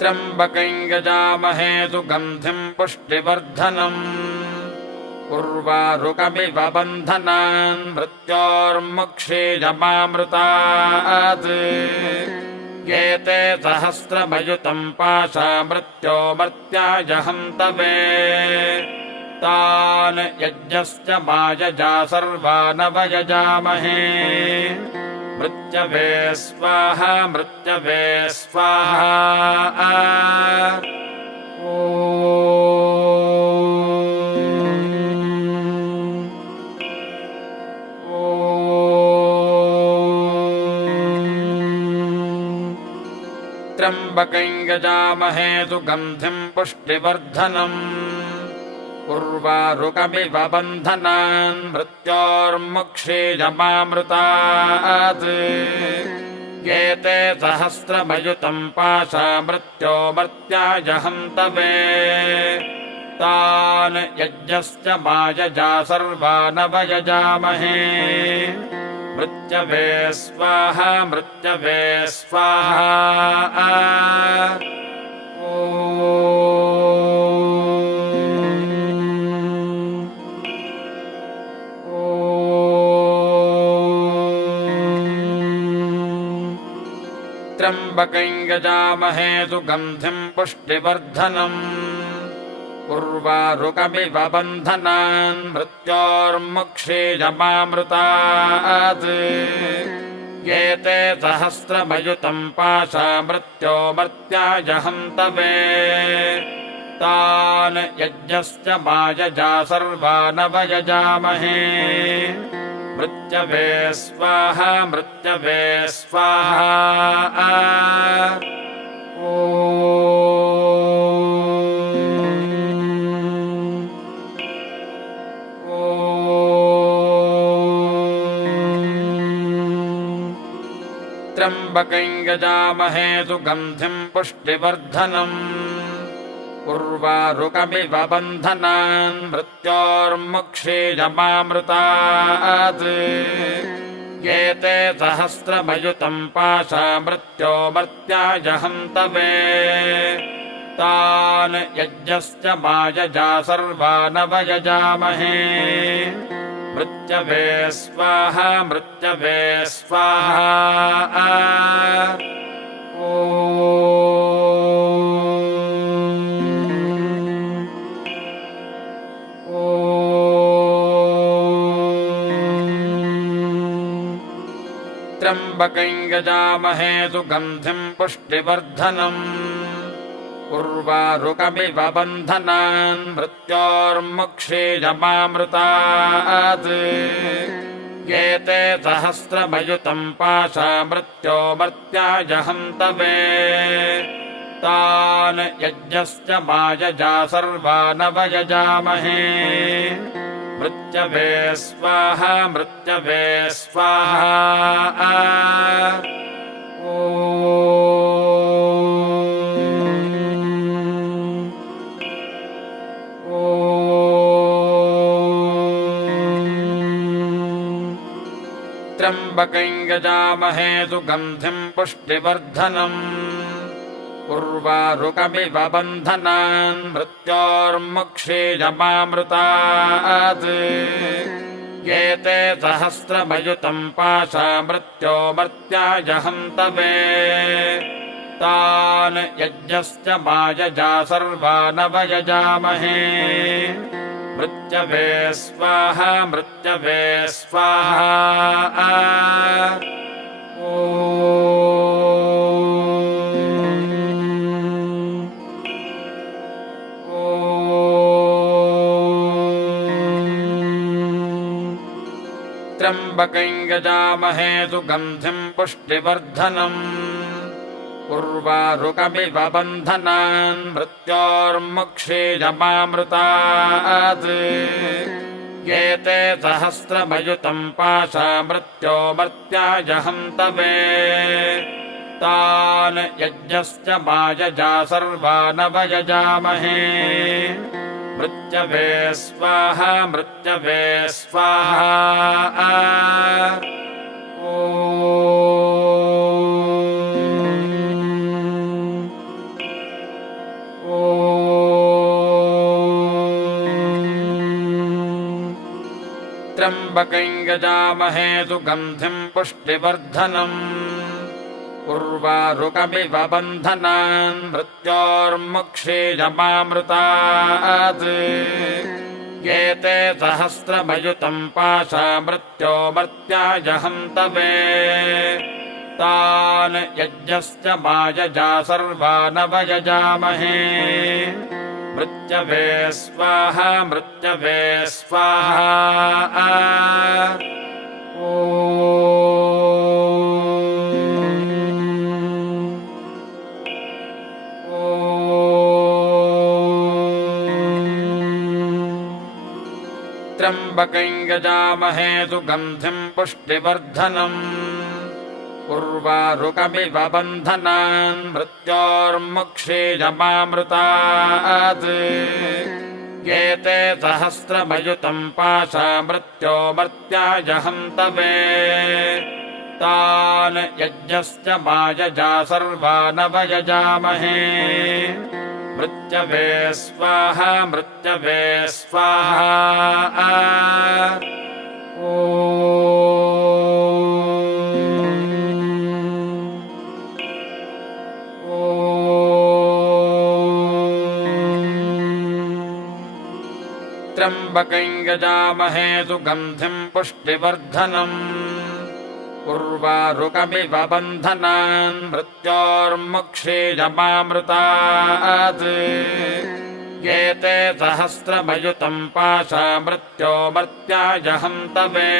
त्र्यम्बकं यजामहे सुगन्धिं पुष्टिवर्धनम् उर्वारुकमिव बन्धनान् मृत्योर्मुक्षीयमामृतात् एते सहस्रमयुतं पाशा मृत्यो मर्त्याय हन्तवे तान् यज्ञस्य मायजा सर्वानवयजामहे मृत्यवे स्वाहा मृत्यवे स्वाहा त्र्यम्बकं यजामहे सुगन्धिं पुष्टिवर्धनम् उर्वारुकमिव बन्धनान् मृत्योर्मुक्षीयमामृतात् एते सहस्रमयुतं पाशा मृत्यो मर्त्याय हन्तवे तान् यज्ञस्य मायजा सर्वानवयजामहे मृत्यवे स्वाहा मृत्यवे स्वाहा त्र्यम्बकं यजामहे सुगन्धिं पुष्टिवर्धनम् उर्वारुकमिव बन्धनान् मृत्योर्मुक्षीयमामृतात् एते सहस्रमयुतं पाशा मृत्यो मर्त्याय हन्तवे तान् यज्ञस्य मायजा सर्वानवयजामहे मृत्यवे स्वाहा मृत्यवे स्वाहा त्र्यम्बकं यजामहे सुगन्धिं पुष्टिवर्धनम् उर्वारुकमिव बन्धनान् मृत्योर्मुक्षीयमामृतात् एते सहस्रमयुतं पाशा मृत्यो मर्त्याय हन्तवे तान् यज्ञस्य मायजा सर्वानवयजामहे मृत्यवे स्वाहा मृत्यवे स्वाहा त्र्यम्बकं यजामहे सुगन्धिं पुष्टिवर्धनम् उर्वारुकमिव बन्धनान् मृत्योर्मुक्षीयमामृतात् एते सहस्रमयुतं पाशा मृत्यो मर्त्याय हन्तवे तान् यज्ञस्य मायजा सर्वानवयजामहे मृत्यवे स्वाहा मृत्यवे स्वाहा त्र्यम्बकं यजामहे सुगन्धिं पुष्टिवर्धनम् उर्वारुकमिव बन्धनान् मृत्योर्मुक्षीयमामृतात् एते सहस्रमयुतं पाशा मृत्यो मर्त्याय हन्तवे तान् यज्ञस्य मायजा सर्वानवयजामहे मृत्यवे स्वाहा मृत्यवे स्वाहा त्र्यम्बकं यजामहे सुगन्धिं पुष्टिवर्धनम् उर्वारुकमिव बन्धनान् मृत्योर्मुक्षीयमामृतात् एते सहस्रमयुतं पाशा मृत्यो मर्त्याय हन्तवे तान् यज्ञस्य मायजा सर्वानवयजामहे मृत्यवे स्वाहा मृत्यवे स्वाहा त्र्यम्बकं यजामहे सुगन्धिं पुष्टिवर्धनम् उर्वारुकमिव बन्धनान् मृत्योर्मुक्षीयमामृतात् एते सहस्रमयुतं पाशा मृत्यो मर्त्याय हन्तवे तान् यज्ञस्य मायजा सर्वानवयजामहे मृत्यवे स्वाहा मृत्यवे स्वाहा त्र्यम्बकं यजामहे सुगन्धिं पुष्टिवर्धनम् उर्वारुकमिव बन्धनान् मृत्योर्मुक्षीयमामृतात् एते सहस्रमयुतं पाशा मृत्यो मर्त्याय हन्तवे तान् यज्ञस्य मायजा सर्वानवयजामहे मृत्यवे स्वाहा मृत्यवे स्वाहा त्र्यम्बकं यजामहे सुगन्धिं पुष्टिवर्धनम् उर्वारुकमिव बन्धनान् मृत्योर्मुक्षीयमामृतात् एते सहस्रमयुतं पाशा मृत्यो मर्त्याय हन्तवे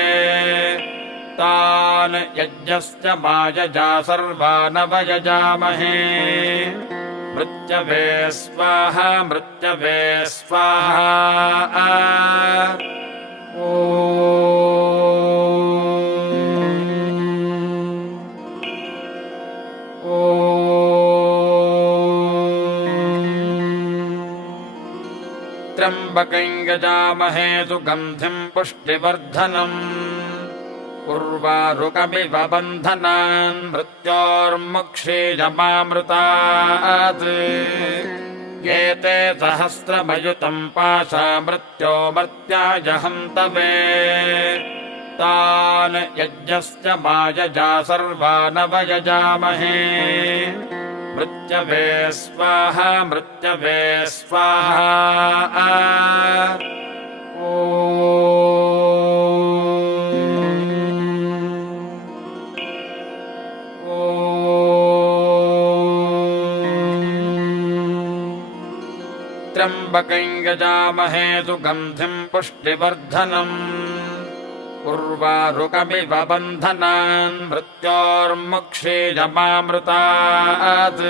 तान् यज्ञस्य मायजा सर्वानवयजामहे मृत्यवे स्वाहा मृत्यवे स्वाहा त्र्यम्बकं यजामहे सुगन्धिं पुष्टिवर्धनम् उर्वारुकमिव बन्धनान् मृत्योर्मुक्षीयमामृतात् एते सहस्रमयुतं पाशा मृत्यो मर्त्याय हन्तवे तान् यज्ञस्य मायजा सर्वानवयजामहे मृत्यवे स्वाहा मृत्यवे स्वाहा त्र्यम्बकं यजामहे सुगन्धिं पुष्टिवर्धनम् उर्वारुकमिव बन्धनान् मृत्योर्मुक्षीयमामृतात्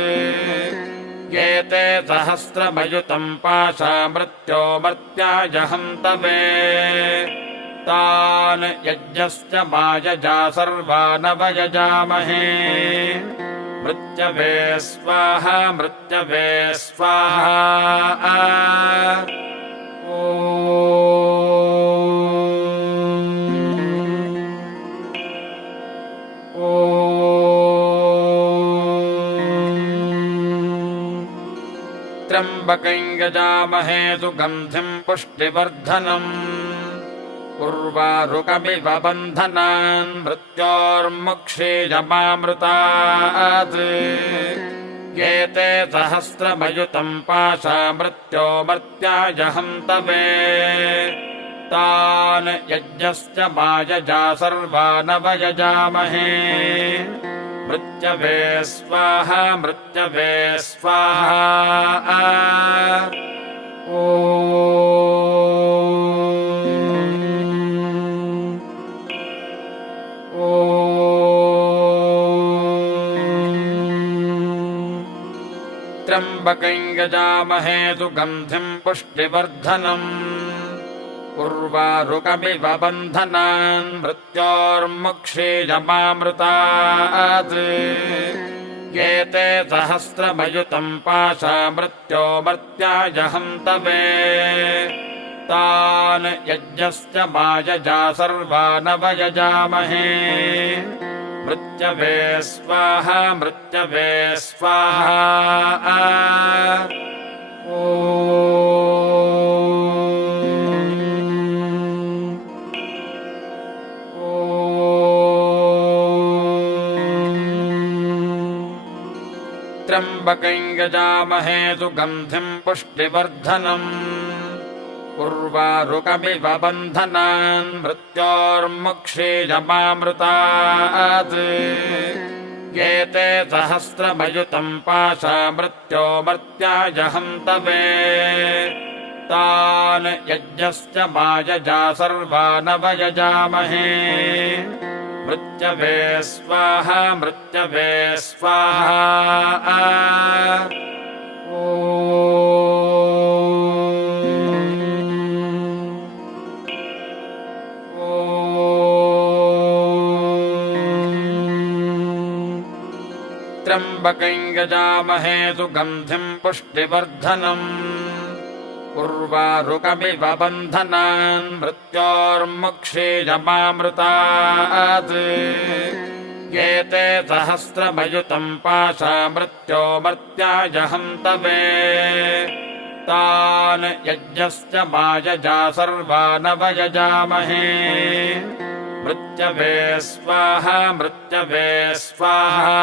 एते सहस्रमयुतम् पाशा मृत्यो मर्त्याय हन्तवे तान् यज्ञश्च मायजा सर्वानवयजामहे मृत्यवे स्वाहा मृत्यवे स्वाहा त्र्यम्बकं यजामहे सुगन्धिं पुष्टिवर्धनम् उर्वारुकमिव बन्धनान् मृत्योर्मुक्षीयमामृतात् एते सहस्रमयुतम् पाशा मृत्यो मर्त्याय हन्तवे तान् यज्ञश्च मायजा सर्वानवयजामहे मृत्यवे स्वाहा मृत्यवे स्वाहा त्र्यम्बकं यजामहे सुगन्धिं पुष्टिवर्धनम् उर्वारुकमिव बन्धनान् मृत्योर्मुक्षीयमामृतात् एते सहस्रमयुतम् पाशा मृत्यो मर्त्याय हन्तवे तान् यज्ञश्च मायजा सर्वानवयजामहे मृत्यवे स्वाहा मृत्यवे स्वाहा त्र्यम्बकं यजामहे सुगन्धिं पुष्टिवर्धनम् उर्वारुकमिव बन्धनान् मृत्योर्मुक्षीयमामृतात् एते सहस्रमयुतम् पाशा मृत्यो मर्त्याय हन्तवे तान् यज्ञश्च मायजा सर्वानवयजामहे मृत्यवे स्वाहा मृत्यवे स्वाहा त्र्यम्बकं यजामहे सुगन्धिं पुष्टिवर्धनम् उर्वारुकमिव बन्धनान् मृत्योर्मुक्षीयमामृतात् एते सहस्रमयुतम् पाशा मृत्यो मर्त्याय हन्तवे तान् यज्ञश्च मायजा सर्वानवयजामहे मृत्यवे स्वाहा मृत्यवे स्वाहा